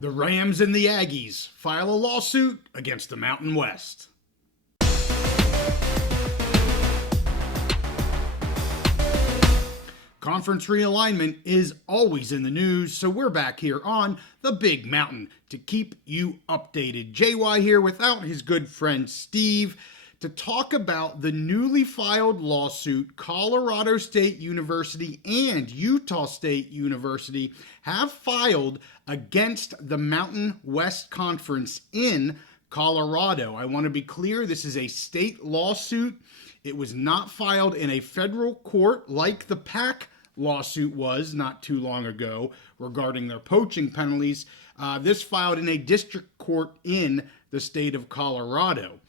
The Rams and the Aggies file a lawsuit against the Mountain West. Conference realignment is always in the news, so we're back here on the Big Mountain to keep you updated. JY here without his good friend Steve to talk about the newly filed lawsuit Colorado State University and Utah State University have filed against the Mountain West Conference in Colorado. I want to be clear, this is a state lawsuit. It was not filed in a federal court like the PAC lawsuit was not too long ago regarding their poaching penalties. This filed in a district court in the state of Colorado.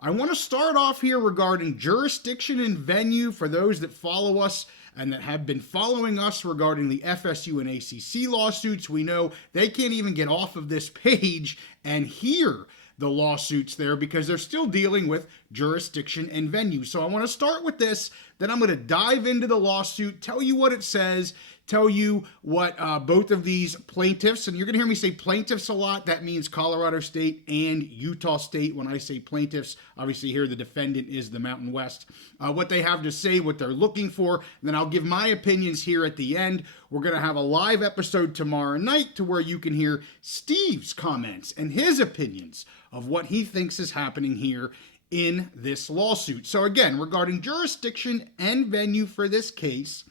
I want to start off here regarding jurisdiction and venue for those that follow us and that have been following us regarding the FSU and ACC lawsuits. We know they can't even get off of this page and hear the lawsuits there because they're still dealing with jurisdiction and venue. So I want to start with this, then I'm going to dive into the lawsuit, tell you what it says, tell you what both of these plaintiffs, and you're going to hear me say plaintiffs a lot. That means Colorado State and Utah State. When I say plaintiffs, obviously here the defendant is the Mountain West. What they have to say, what they're looking for, and then I'll give my opinions here at the end. We're going to have a live episode tomorrow night to where you can hear Steve's comments and his opinions of what he thinks is happening here in this lawsuit. So again, regarding jurisdiction and venue for this case,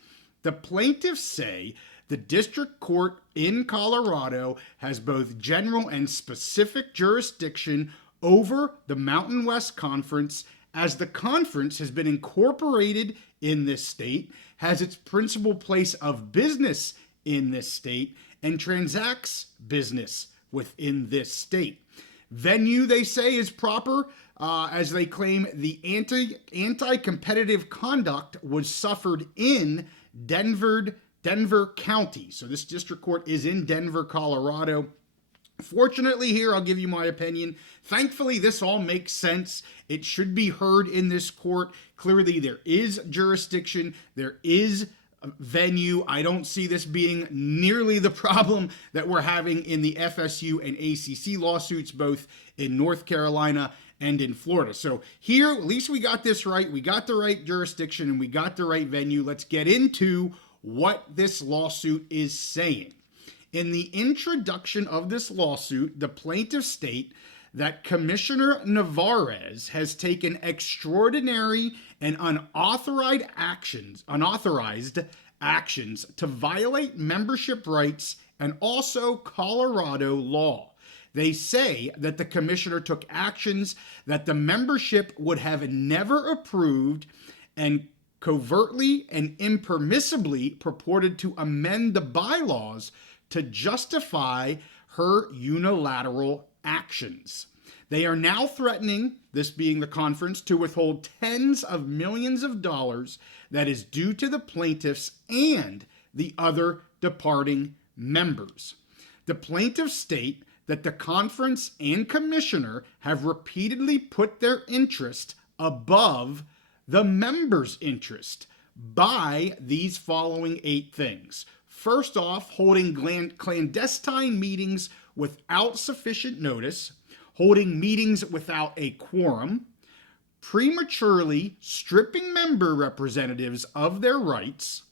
the plaintiffs say the district court in Colorado has both general and specific jurisdiction over the Mountain West Conference as the conference has been incorporated in this state, has its principal place of business in this state, and transacts business within this state. Venue, they say, is proper as they claim the anti-competitive conduct was suffered in Denver County. So this district court is in Denver, Colorado. Fortunately here, I'll give you my opinion. Thankfully, this all makes sense. It should be heard in this court. Clearly, there is jurisdiction. There is venue. I don't see this being nearly the problem that we're having in the FSU and ACC lawsuits, both in North Carolina and in Florida. So here, at least we got this right. We got the right jurisdiction and we got the right venue. Let's get into what this lawsuit is saying. In the introduction of this lawsuit, the plaintiffs state that Commissioner Navarez has taken extraordinary and unauthorized actions to violate membership rights and also Colorado law. They say that the commissioner took actions that the membership would have never approved and covertly and impermissibly purported to amend the bylaws to justify her unilateral actions. They are now threatening, this being the conference, to withhold tens of millions of dollars that is due to the plaintiffs and the other departing members. The plaintiffs state that the conference and commissioner have repeatedly put their interest above the members' interest by these following 8 things. First off, holding clandestine meetings without sufficient notice, holding meetings without a quorum, prematurely stripping member representatives of their rights,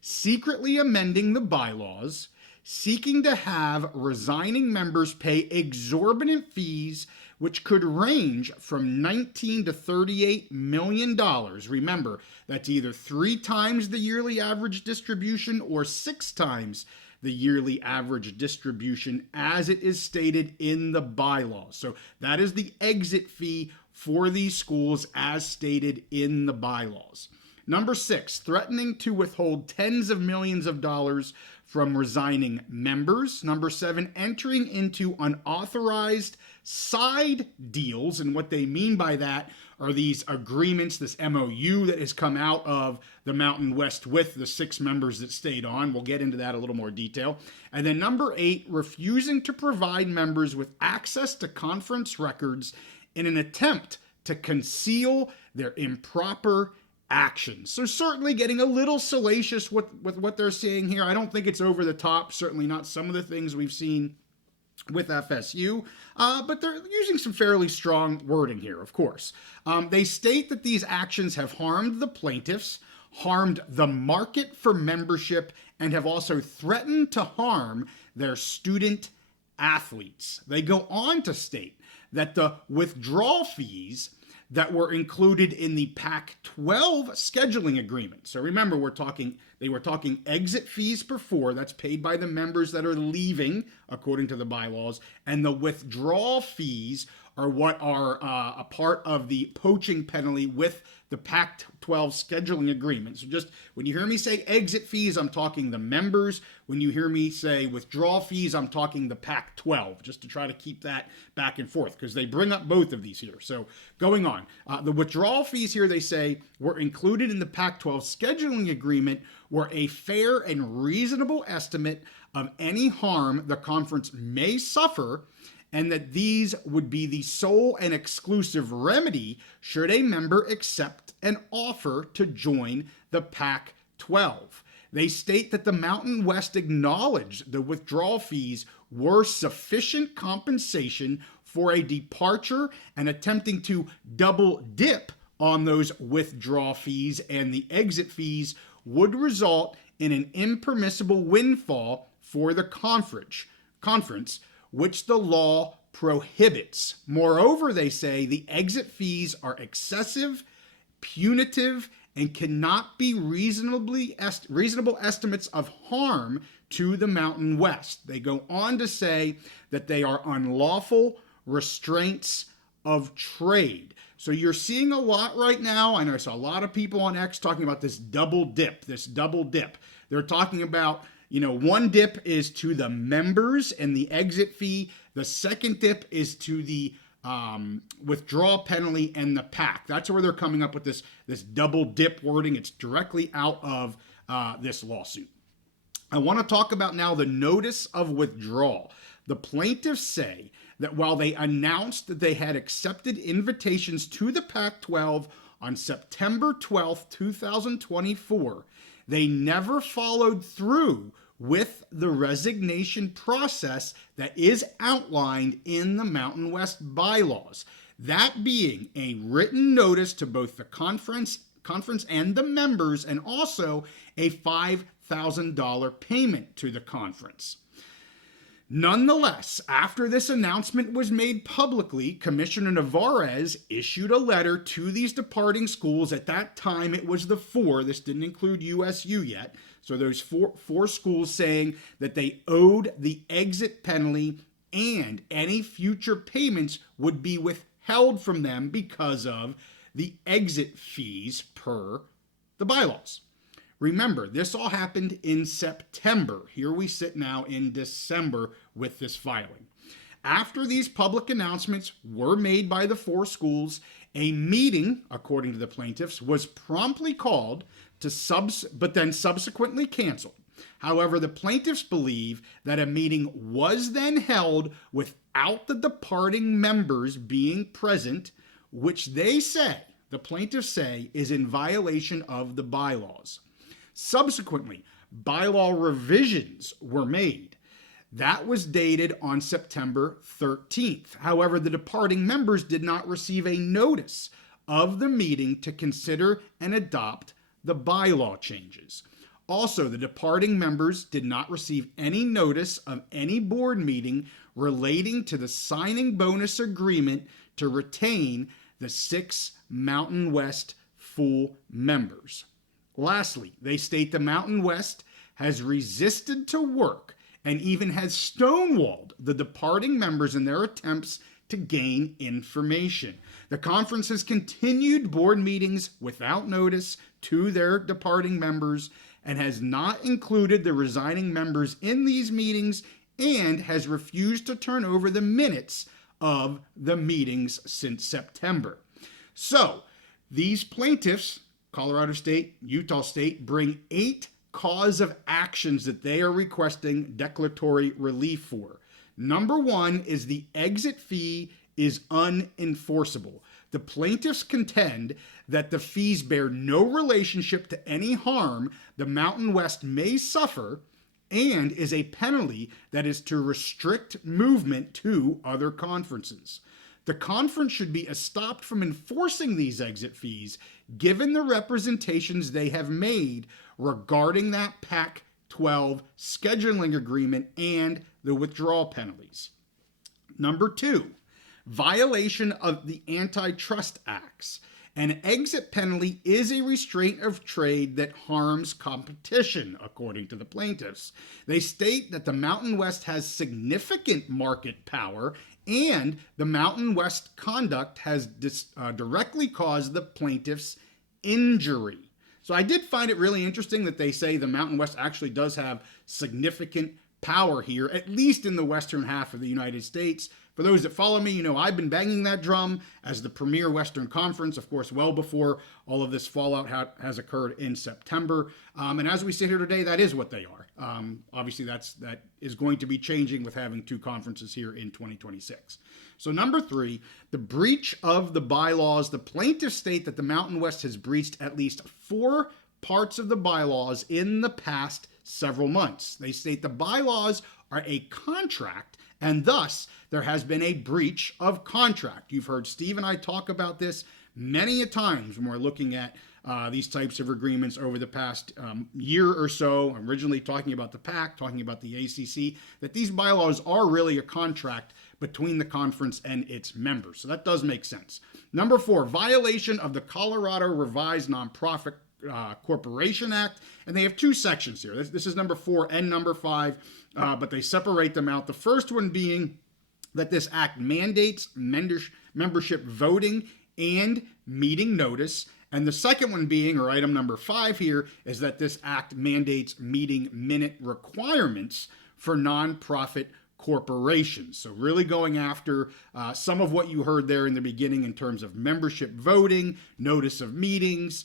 secretly amending the bylaws, seeking to have resigning members pay exorbitant fees which could range from $19 to $38 million. Remember, that's either 3 times the yearly average distribution or 6 times the yearly average distribution as it is stated in the bylaws. So that is the exit fee for these schools as stated in the bylaws. Number 6, threatening to withhold tens of millions of dollars from resigning members. Number 7, entering into unauthorized side deals. And what they mean by that are these agreements, this MOU that has come out of the Mountain West with the 6 members that stayed on. We'll get into that a little more detail. And then number 8, refusing to provide members with access to conference records in an attempt to conceal their improper actions. So certainly getting a little salacious with what they're saying here. I don't think it's over the top, certainly not some of the things we've seen with FSU, but they're using some fairly strong wording here, of course. They state that these actions have harmed the plaintiffs, harmed the market for membership, and have also threatened to harm their student athletes. They go on to state that the withdrawal fees that were included in the Pac-12 scheduling agreement. So remember, they were talking exit fees per four, that's paid by the members that are leaving according to the bylaws, and the withdrawal fees are what are a part of the poaching penalty with the Pac-12 scheduling agreement. So just when you hear me say exit fees, I'm talking the members. When you hear me say withdrawal fees, I'm talking the Pac-12, just to try to keep that back and forth, because they bring up both of these here. So going on, the withdrawal fees here, they say, were included in the Pac-12 scheduling agreement were a fair and reasonable estimate of any harm the conference may suffer, and that these would be the sole and exclusive remedy should a member accept an offer to join the Pac-12. They state that the Mountain West acknowledged the withdrawal fees were sufficient compensation for a departure, and attempting to double dip on those withdrawal fees and the exit fees would result in an impermissible windfall for the conference, which the law prohibits. Moreover, they say the exit fees are excessive, punitive, and cannot be reasonable estimates of harm to the Mountain West. They go on to say that they are unlawful restraints of trade. So you're seeing a lot right now. I know I saw a lot of people on X talking about this double dip. They're talking about, one dip is to the members and the exit fee. The second dip is to the withdrawal penalty and the PAC. That's where they're coming up with this double dip wording. It's directly out of this lawsuit. I want to talk about now the notice of withdrawal. The plaintiffs say that while they announced that they had accepted invitations to the Pac-12 on September 12th, 2024, they never followed through with the resignation process that is outlined in the Mountain West bylaws. That being a written notice to both the conference and the members, and also a $5,000 payment to the conference. Nonetheless, after this announcement was made publicly, Commissioner Navarez issued a letter to these departing schools. At that time, it was the four. This didn't include USU yet. So those four schools, saying that they owed the exit penalty and any future payments would be withheld from them because of the exit fees per the bylaws. Remember, this all happened in September. Here we sit now in December with this filing. After these public announcements were made by the four schools, a meeting, according to the plaintiffs, was promptly called but then subsequently canceled. However, the plaintiffs believe that a meeting was then held without the departing members being present, which the plaintiffs say, is in violation of the bylaws. Subsequently, bylaw revisions were made. That was dated on September 13th. However, the departing members did not receive a notice of the meeting to consider and adopt the bylaw changes. Also, the departing members did not receive any notice of any board meeting relating to the signing bonus agreement to retain the 6 Mountain West full members. Lastly, they state the Mountain West has resisted to work and even has stonewalled the departing members in their attempts to gain information. The conference has continued board meetings without notice to their departing members and has not included the resigning members in these meetings, and has refused to turn over the minutes of the meetings since September. So, these plaintiffs, Colorado State, Utah State, bring 8 cause of actions that they are requesting declaratory relief for. Number 1 is the exit fee is unenforceable. The plaintiffs contend that the fees bear no relationship to any harm the Mountain West may suffer, and is a penalty that is to restrict movement to other conferences. The conference should be stopped from enforcing these exit fees given the representations they have made regarding that Pac-12 scheduling agreement and the withdrawal penalties. Number 2, violation of the antitrust acts. An exit penalty is a restraint of trade that harms competition, according to the plaintiffs. They state that the Mountain West has significant market power and the Mountain West conduct has directly caused the plaintiffs injury. So I did find it really interesting that they say the Mountain West actually does have significant power here, at least in the western half of the United States. For those that follow me, you know I've been banging that drum as the premier Western Conference, of course, well before all of this fallout has occurred in September. And as we sit here today, that is what they are. Obviously, that is going to be changing with having 2 conferences here in 2026. So number 3, the breach of the bylaws. The plaintiffs state that the Mountain West has breached at least 4 parts of the bylaws in the past several months. They state the bylaws are a contract, and thus there has been a breach of contract. You've heard Steve and I talk about this many a times when we're looking at these types of agreements over the past year or so. Originally talking about the PAC, talking about the ACC, that these bylaws are really a contract between the conference and its members. So that does make sense. Number 4, violation of the Colorado Revised Nonprofit Corporation Act, and they have 2 sections here. This is number 4 and number 5, but they separate them out. The first one being that this act mandates membership voting and meeting notice. And the second one being, or item number 5 here, is that this act mandates meeting minute requirements for nonprofit corporations. So really going after some of what you heard there in the beginning in terms of membership voting, notice of meetings,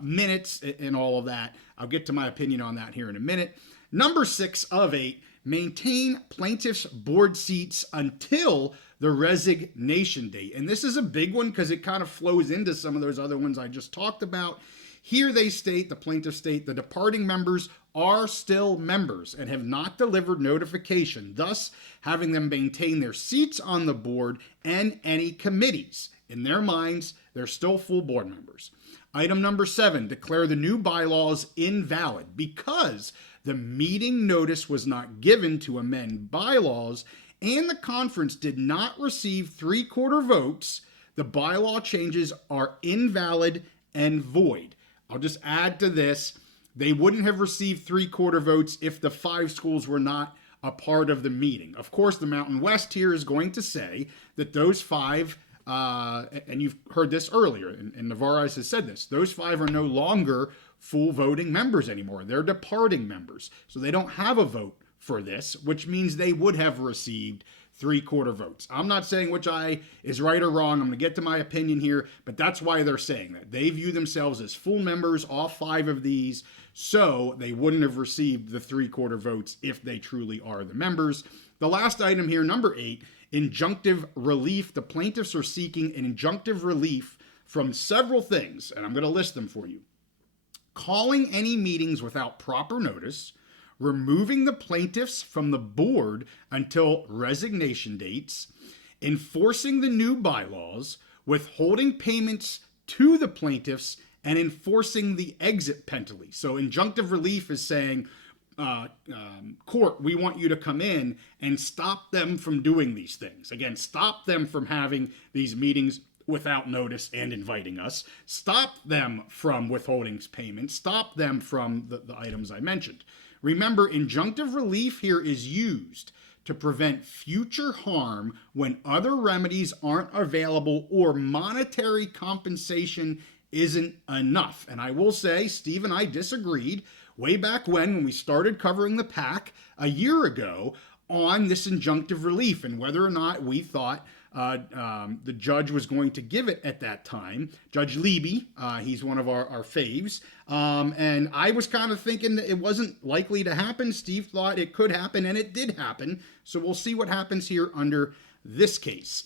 minutes, and all of that. I'll get to my opinion on that here in a minute. Number 6 of 8, maintain plaintiffs' board seats until the resignation date. And this is a big one because it kind of flows into some of those other ones I just talked about. Here they state, the plaintiffs state, the departing members are still members and have not delivered notification, thus having them maintain their seats on the board and any committees. In their minds, they're still full board members. Item number 7, declare the new bylaws invalid because the meeting notice was not given to amend bylaws and the conference did not receive 3/4 votes. The bylaw changes are invalid and void. I'll just add to this. They wouldn't have received 3/4 votes if the 5 schools were not a part of the meeting. Of course, the Mountain West here is going to say that those 5, and you've heard this earlier, and Navarez has said this, those 5 are no longer full voting members anymore. They're departing members. So they don't have a vote for this, which means they would have received 3/4 votes. I'm not saying which is right or wrong. I'm going to get to my opinion here, but that's why they're saying that. They view themselves as full members, all 5 of these, so they wouldn't have received the 3/4 votes if they truly are the members. The last item here, number 8, injunctive relief. The plaintiffs are seeking an injunctive relief from several things, and I'm going to list them for you. Calling any meetings without proper notice, removing the plaintiffs from the board until resignation dates, enforcing the new bylaws, withholding payments to the plaintiffs, and enforcing the exit penalty. So injunctive relief is saying, court, we want you to come in and stop them from doing these things. Again, stop them from having these meetings without notice and inviting us. Stop them from withholding payments. Stop them from the items I mentioned. Remember, injunctive relief here is used to prevent future harm when other remedies aren't available or monetary compensation isn't enough. And I will say, Steve and I disagreed way back when we started covering the PAC a year ago on this injunctive relief and whether or not we thought the judge was going to give it at that time. Judge Levy, he's one of our faves. And I was kind of thinking that it wasn't likely to happen. Steve thought it could happen, and it did happen. So we'll see what happens here under this case.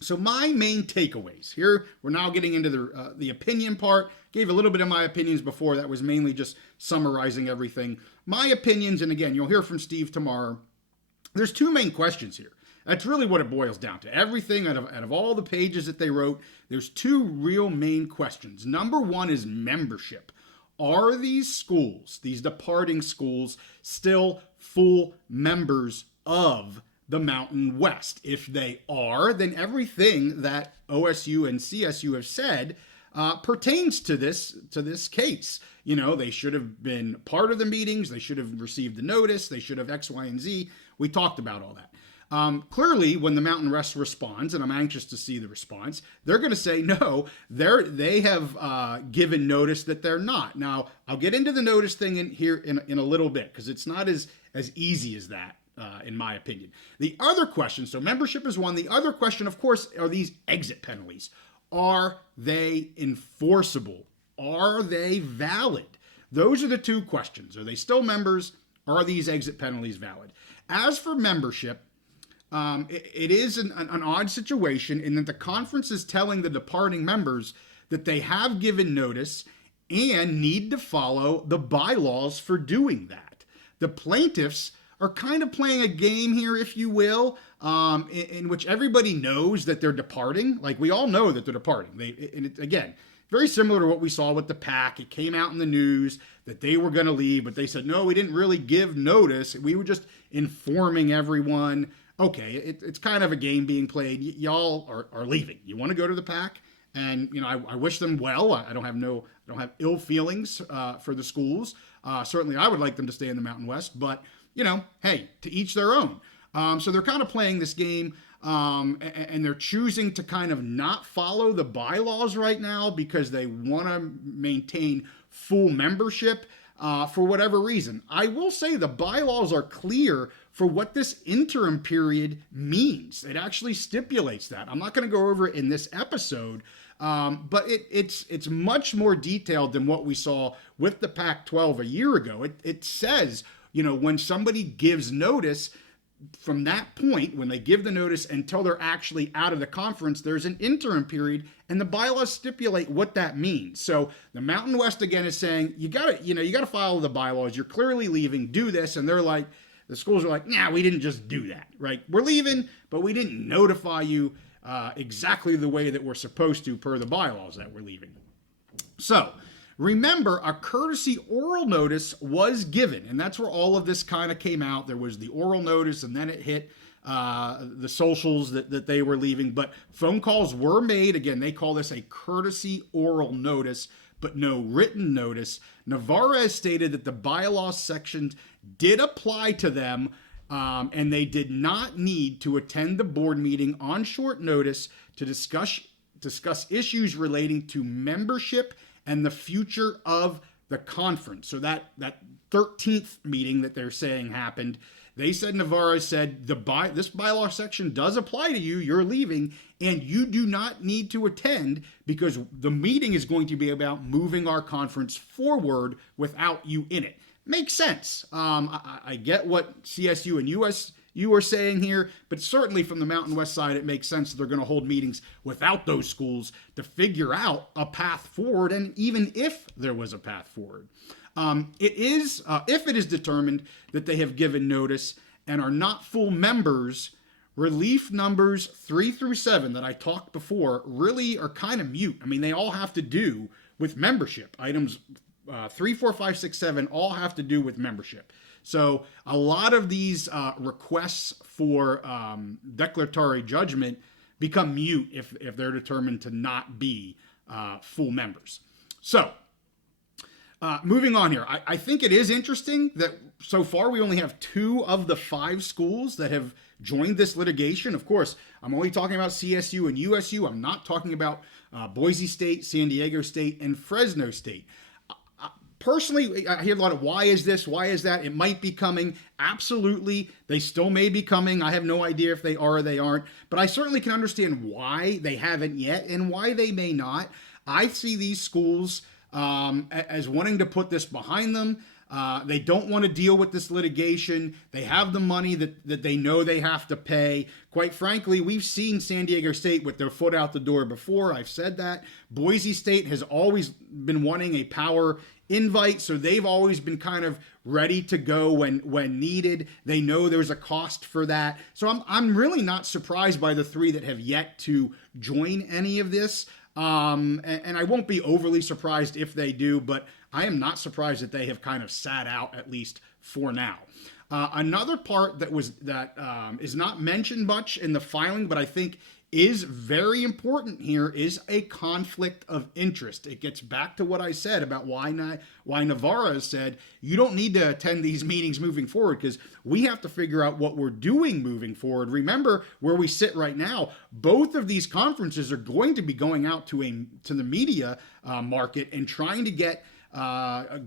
So my main takeaways here, we're now getting into the opinion part. Gave a little bit of my opinions before. That was mainly just summarizing everything. My opinions, and again, you'll hear from Steve tomorrow. There's two main questions here. That's really what it boils down to. Everything out of all the pages that they wrote, there's two real main questions. Number one is membership. Are these schools, these departing schools, still full members of the Mountain West? If they are, then everything that OSU and CSU have said pertains to this case. You know, they should have been part of the meetings. They should have received the notice. They should have X, Y, and Z. We talked about all that. Clearly, when the Mountain West responds, and I'm anxious to see the response, they're going to say no. They have given notice that they're not. Now, I'll get into the notice thing in a little bit, because it's not as easy as that, in my opinion. The other question, so membership is one. The other question, of course, are these exit penalties. Are they enforceable? Are they valid? Those are the two questions. Are they still members? Are these exit penalties valid? As for membership, it is an odd situation in that the conference is telling the departing members that they have given notice and need to follow the bylaws for doing that. The plaintiffs are kind of playing a game here, if you will, in which everybody knows that they're departing. Like, we all know that they're departing. Again, very similar to what we saw with the PAC. It came out in the news that they were going to leave, but they said, no, we didn't really give notice. We were just informing everyone. Okay, it's kind of a game being played. Y'all are leaving. You want to go to the PAC, and I wish them well. I don't have ill feelings for the schools. Certainly, I would like them to stay in the Mountain West, but hey, to each their own. So they're kind of playing this game, and they're choosing to kind of not follow the bylaws right now because they want to maintain full membership for whatever reason. I will say the bylaws are clear for what this interim period means. It actually stipulates that. I'm not going to go over it in this episode, but it's much more detailed than what we saw with the Pac-12 a year ago. It says, when somebody gives notice, from that point, when they give the notice until they're actually out of the conference, there's an interim period, and the bylaws stipulate what that means. So the Mountain West again is saying, you gotta follow the bylaws. You're clearly leaving. Do this, and they're like, the schools are like, nah, we didn't just do that, right? We're leaving, but we didn't notify you exactly the way that we're supposed to per the bylaws that we're leaving. So remember, a courtesy oral notice was given, and that's where all of this kind of came out. There was the oral notice, and then it hit the socials that they were leaving. But phone calls were made. Again, they call this a courtesy oral notice, but no written notice. Navarez stated that the bylaws sections did apply to them, and they did not need to attend the board meeting on short notice to discuss issues relating to membership and the future of the conference. So that 13th meeting that they're saying happened, they said, Navarro said, this bylaw section does apply to you, you're leaving, and you do not need to attend because the meeting is going to be about moving our conference forward without you in it. Makes sense. I get what CSU and USU are saying here, but certainly from the Mountain West side, it makes sense that they're going to hold meetings without those schools to figure out a path forward, and even if there was a path forward. If it is determined that they have given notice and are not full members, relief numbers 3 through 7 that I talked before really are kind of mute. I mean, they all have to do with membership. Items 3, 4, 5, 6, 7 all have to do with membership. So a lot of these requests for declaratory judgment become mute if they're determined to not be full members. So moving on here, I think it is interesting that so far we only have 2 of the 5 schools that have joined this litigation. Of course, I'm only talking about CSU and USU. I'm not talking about Boise State, San Diego State, and Fresno State. Personally, I hear a lot of why is this, why is that? It might be coming. Absolutely. They still may be coming. I have no idea if they are or they aren't. But I certainly can understand why they haven't yet and why they may not. I see these schools as wanting to put this behind them. They don't want to deal with this litigation. They have the money that they know they have to pay. Quite frankly, we've seen San Diego State with their foot out the door before. I've said that. Boise State has always been wanting a power invite, so they've always been kind of ready to go when needed. They know there's a cost for that. So I'm really not surprised by the three that have yet to join any of this. And I won't be overly surprised if they do, but I am not surprised that they have kind of sat out, at least for now. Another part that is not mentioned much in the filing, but I think is very important here, is a conflict of interest. It gets back to what I said about why Navarra has said you don't need to attend these meetings moving forward, because we have to figure out what we're doing moving forward. Remember where we sit right now. Both of these conferences are going to be going out to the media market and trying to get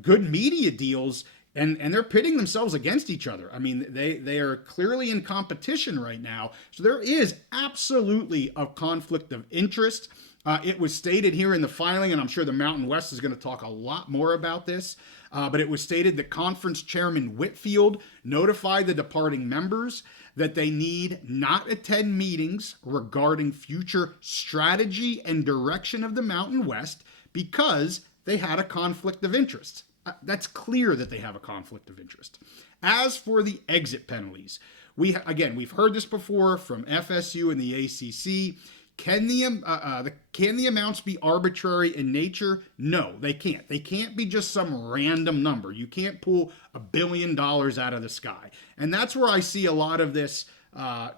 good media deals. And they're pitting themselves against each other. I mean, they are clearly in competition right now. So there is absolutely a conflict of interest. It was stated here in the filing, and I'm sure the Mountain West is going to talk a lot more about this, but it was stated that Conference Chairman Whitfield notified the departing members that they need not attend meetings regarding future strategy and direction of the Mountain West because they had a conflict of interest. That's clear that they have a conflict of interest. As for the exit penalties, we've heard this before from FSU and the ACC. Can the amounts be arbitrary in nature? No, they can't. They can't be just some random number. You can't pull $1 billion out of the sky. And that's where I see a lot of this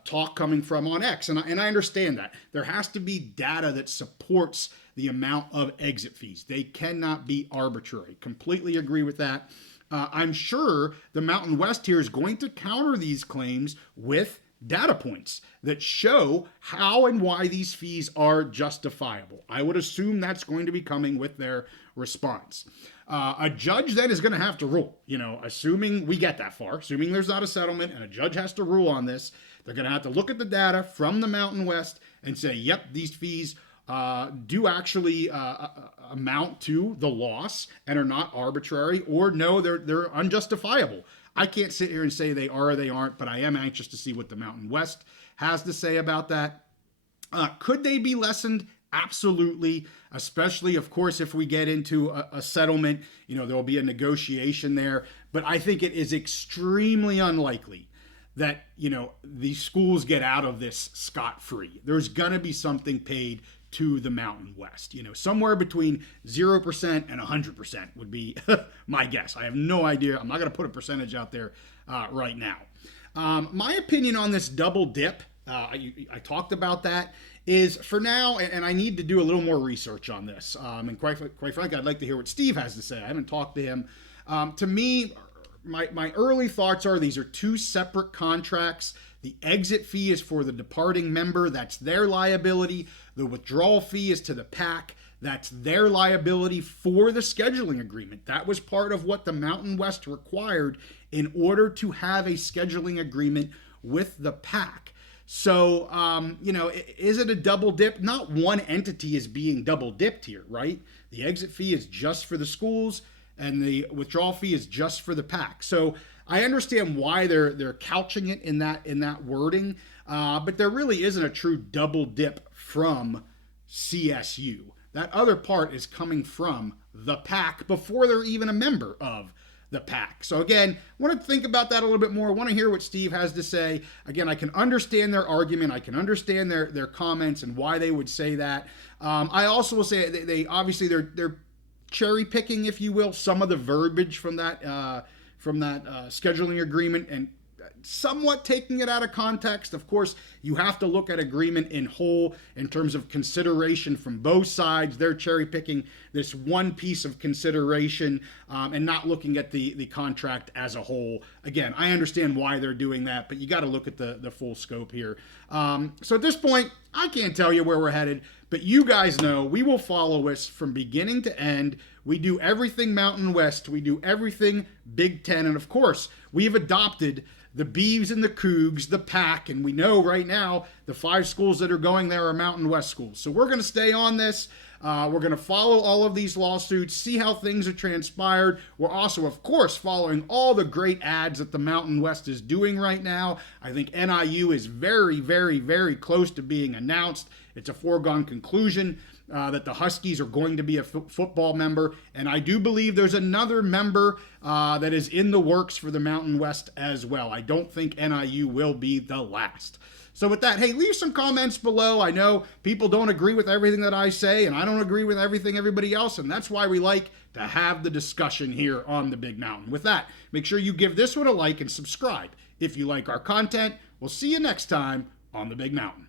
talk coming from on X. And I understand that. There has to be data that supports the amount of exit fees. They cannot be arbitrary. Completely agree with that. I'm sure the Mountain West here is going to counter these claims with data points that show how and why these fees are justifiable. I would assume that's going to be coming with their response. A judge then is going to have to rule, assuming we get that far, assuming there's not a settlement and a judge has to rule on this. They're going to have to look at the data from the Mountain West and say, yep, these fees do actually amount to the loss and are not arbitrary, or no, they're unjustifiable. I can't sit here and say they are or they aren't, but I am anxious to see what the Mountain West has to say about that. Could they be lessened? Absolutely, especially, of course, if we get into a settlement, there will be a negotiation there. But I think it is extremely unlikely that, these schools get out of this scot-free. There's going to be something paid to the Mountain West. Somewhere between 0% and 100% would be my guess. I have no idea. I'm not going to put a percentage out there right now. My opinion on this double dip, I talked about that, is for now, and I need to do a little more research on this. And quite frankly, I'd like to hear what Steve has to say. I haven't talked to him. To me, my early thoughts are these are two separate contracts. The exit fee is for the departing member. That's their liability. The withdrawal fee is to the PAC. That's their liability for the scheduling agreement. That was part of what the Mountain West required in order to have a scheduling agreement with the PAC. So, is it a double dip? Not one entity is being double dipped here, right? The exit fee is just for the schools, and the withdrawal fee is just for the PAC. So I understand why they're couching it in that wording, but there really isn't a true double dip from CSU. That other part is coming from the PAC before they're even a member of the PAC. So again, I want to think about that a little bit more. I want to hear what Steve has to say. Again, I can understand their argument. I can understand their comments and why they would say that. I also will say they obviously they're cherry picking, if you will, some of the verbiage from that scheduling agreement and somewhat taking it out of context. Of course, you have to look at agreement in whole in terms of consideration from both sides. They're cherry picking this one piece of consideration and not looking at the contract as a whole. Again, I understand why they're doing that, but you got to look at the full scope here. So at this point, I can't tell you where we're headed, but you guys know we will follow us from beginning to end. We do everything Mountain West. We do everything Big Ten. And of course, we have adopted the Beavs and the Cougs, the Pack, and we know right now the 5 schools that are going there are Mountain West schools. So we're going to stay on this. We're going to follow all of these lawsuits, see how things are transpired. We're also, of course, following all the great ads that the Mountain West is doing right now. I think NIU is very, very, very close to being announced. It's a foregone conclusion that the Huskies are going to be a football member. And I do believe there's another member that is in the works for the Mountain West as well. I don't think NIU will be the last. So with that, hey, leave some comments below. I know people don't agree with everything that I say, and I don't agree with everything everybody else, and that's why we like to have the discussion here on the Big Mountain. With that, make sure you give this one a like and subscribe if you like our content. We'll see you next time on the Big Mountain.